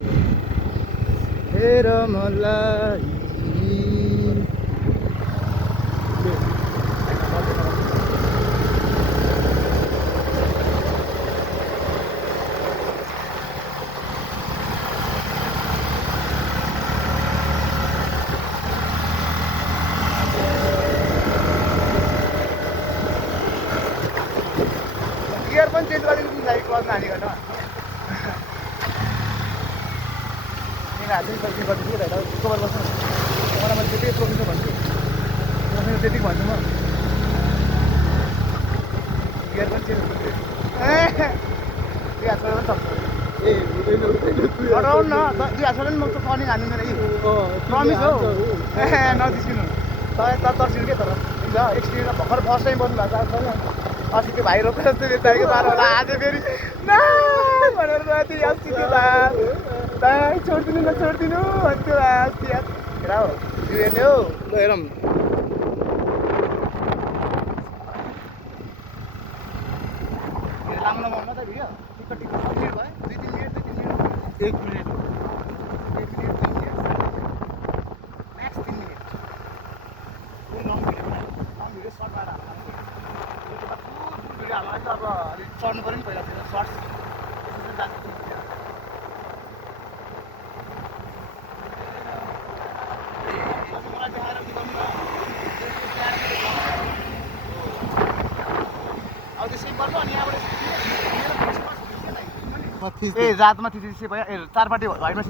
हेर मलाई गियर पनि चेन्ज गरिदिनु लागि क्लच नानी गर्न हाल्दै गरिदिन्छु कि भाइ कभर बस्नु मलाई मैले त्यति प्रोफिट भन्छु त्यति भन्छु म गियर पनि चेन्ज हुन्छ दुई हात पनि सक्छु हटाउनु न 2 हात पनि म त टर्निङ हाल्दिनँ नि प्रमिस हो नजिस्किनु तर्सिनु के तर एक्सपिरियन्स भर्खर फर्स्ट टाइम बस्नु भएको अस्ति त्यो भाइ रोकेर त्यो बाह्र होला आज फेरि भनेर त्यो अस्ति त्यो छोडिदिनु न छोडिदिनु त्यो अस्ति हेर हो यो हेर्ने हो ल हेरौँ लामो लामो त भिडियो टिकट टिकट कम्प्लिट भयो 2-3 minute 1 minute max 3 minute long video सर्टबाट फुल भिडियो हाल्नु अब अलिक चढ्नु पऱ्यो नि पहिला सर्ट्स अब त्यसै गर्नु अनि यहाँबाट ए जातमा थिचेपछि भयो ए चारपाटी भइमा